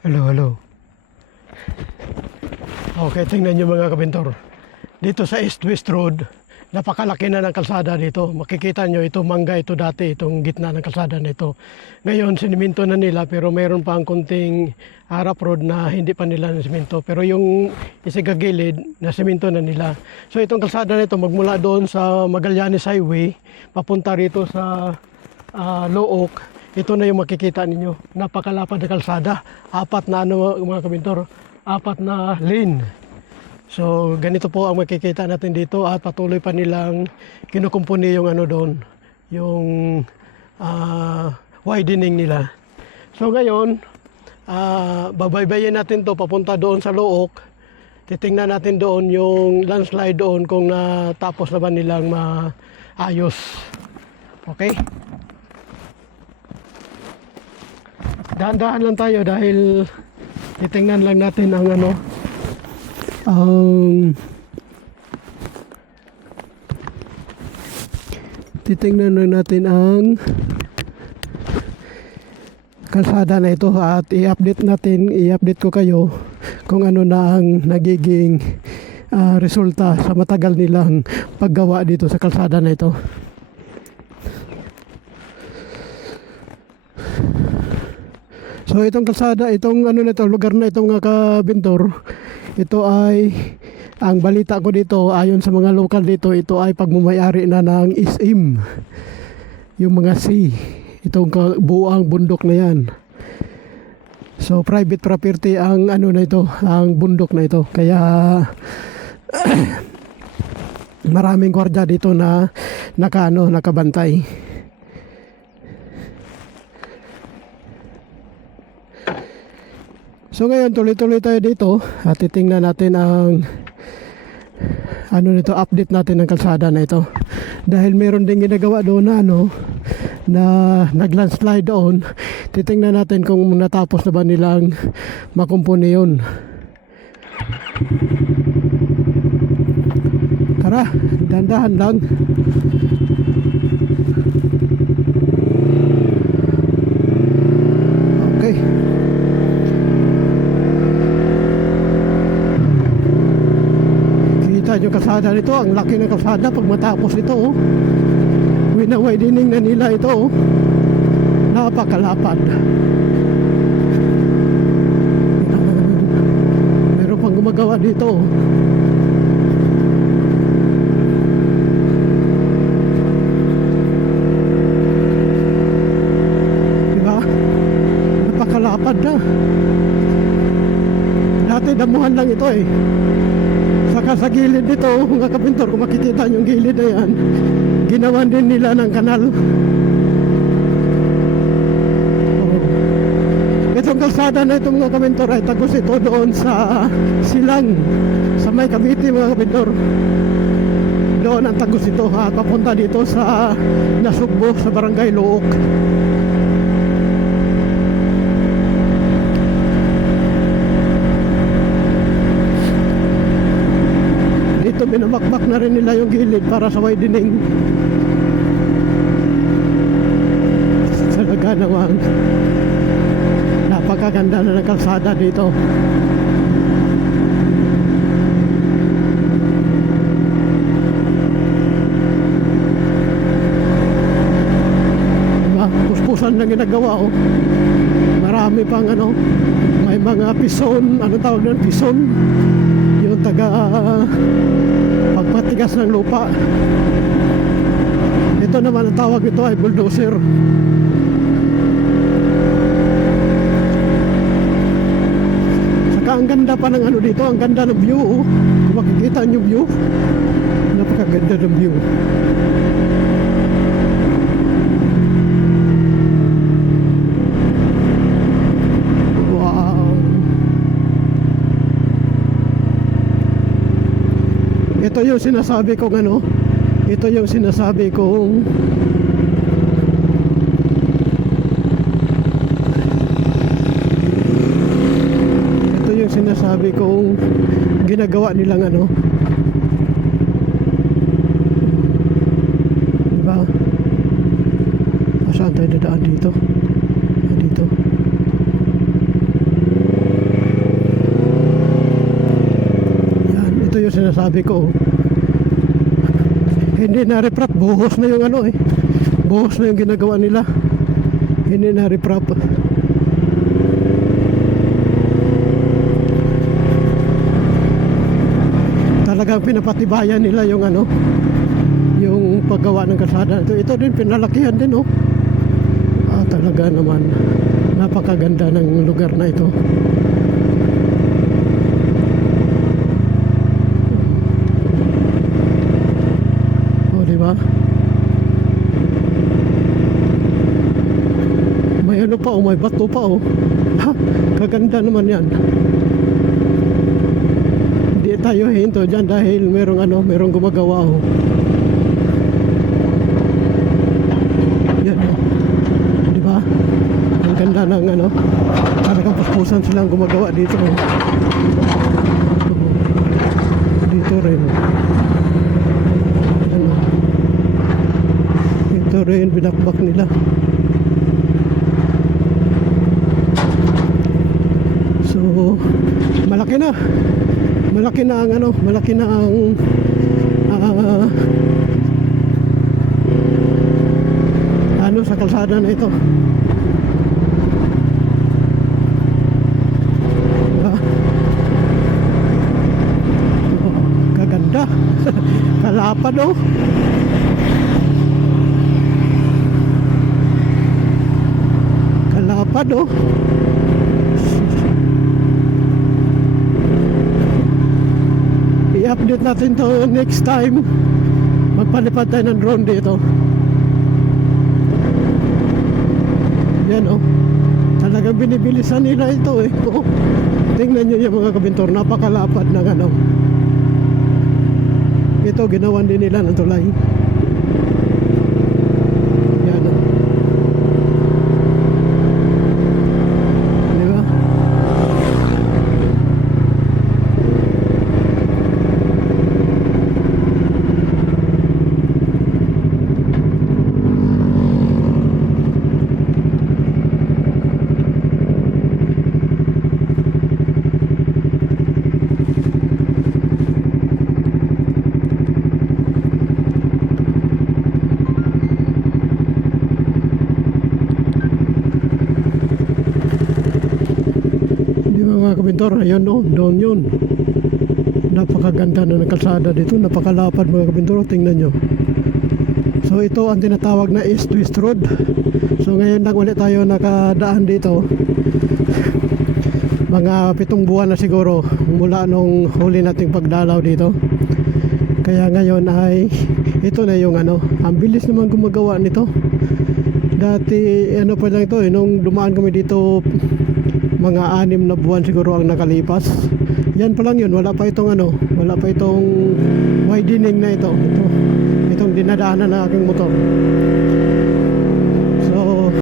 Hello, hello. Okay, tingnan nyo mga kabintor. Dito sa East-West Road, napakalaki na ng kalsada dito. Makikita nyo ito mangga ito dati, itong gitna ng kalsada nito. Ngayon, siniminto na nila pero mayroon pa ang kunting harap road na hindi pa nila nasiminto. Pero yung isigagilid, nasiminto na nila. So itong kalsada nito magmula doon sa Magallanes Highway, papunta rito sa Looc. Ito na yung makikita ninyo. Napakalapad na kalsada. Apat na mga kabintor, apat na lane. So ganito po ang makikita natin dito at patuloy pa nilang kinukumpuni yung doon, yung widening nila. So ngayon, babaybayin natin to papunta doon sa Looc. Titingnan natin doon yung landslide doon kung natapos na ba nilang maayos. Okay? Dahan-dahan lang tayo dahil titingnan lang natin ang titingnan lang natin ang kalsada na ito at i-update ko kayo kung ano na ang nagiging resulta sa matagal nilang paggawa dito sa kalsada na ito. So itong kalsada, itong lugar na ito mga kabintor, ito ay, ang balita ko dito, ayon sa mga lokal dito, ito ay pagmumayari na ng SM, yung mga C, itong buang bundok na yan. So private property ang na ito, ang bundok na ito, kaya maraming gwardiya dito na nakabantay. So ngayon tuloy-tuloy tayo dito at titingnan natin ang update natin ng kalsada na ito. Dahil meron din ginagawa doon na nag-landslide doon. Titingnan natin kung natapos na ba nilang makumpuni yun. Tara, dahan-dahan lang. Okay. Yung kalsada nito, ang laki ng kalsada pag matapos ito, winawidening na nila ito, napakalapad. Meron pang gumagawa dito. Diba? Napakalapad na. Dati damuhan lang ito Saka sa gilid dito, mga kabintor, kung makikita yung gilid na yan, ginawan din nila ng kanal. Itong kalsada na itong mga kabintor ay tagos ito doon sa Silang, sa May Cavite mga kabintor. Doon ang tagos ito, papunta dito sa Nasugbo, sa Barangay Looc. Binamakmak na rin nila yung gilid para sa widening. Talaga naman napakaganda na ng kalsada dito. Diba? Puspusan lang ginagawa marami pang may mga pison, tawag doon, pison, yung pagpatigas ng lupa. Ito naman ang tawag nito ay bulldozer. Saka ang ganda pa ng dito, ang ganda ng view. Kung makikita nyo view, napakaganda ng view. Ito yung sinasabi kong ito yung sinasabi kong ginagawa nilang diba? Saan tayo dadaan dito? Dito. yung sinasabi ko. Hindi na reprap, buhos na yung ano eh. Buhos na yung ginagawa nila. Hindi na reprap. Talagang pinapatibayan nila yung ano, yung paggawa ng kalsada. Ito din, pinalakihan din oh. Talaga naman, napakaganda ng lugar na ito. O, diba? May ano pa oh, may bato pa oh. Ha, kaganda naman yan. Hindi tayo hinto dyan dahil merong ano, merong gumagawa oh. Yan oh. Diba? Ang ganda ng ano, talagang puspusan silang gumagawa dito oh. Dito rin. Ano? Dito rin, binakbak nila. So, malaki na. Malaki na ang ano, malaki na ang ano sa kalsada na ito. Diba? Oh, kaganda. Kalapad oh. Kalapad oh. I-update natin to next time. Magpalipad tayo ng drone dito. Yan oh. Talagang binibilisan nila ito eh oh. Tingnan nyo yung mga kabintor, napakalapad ng ano. Ito ginawan din nila ng tulay. Yan oh. Diba? Mga kabintor, ayun no, doon yun. Napakaganda na ng kalsada dito, napakalapad mga kabintor, tingnan nyo. So ito ang tinatawag na East West Road. So ngayon lang ulit tayo nakadaan dito. Mga 7 buwan na siguro mula nung huli nating pagdalaw dito. Kaya ngayon ay ito na yung ano, ang bilis naman gumagawa nito. Dati ano pa lang ito nung dumaan kami dito, mga 6 na buwan siguro ang nakalipas. Yan pa lang yun, wala pa itong ano, wala pa itong widening na ito. Itong dinadaanan ng aking motor.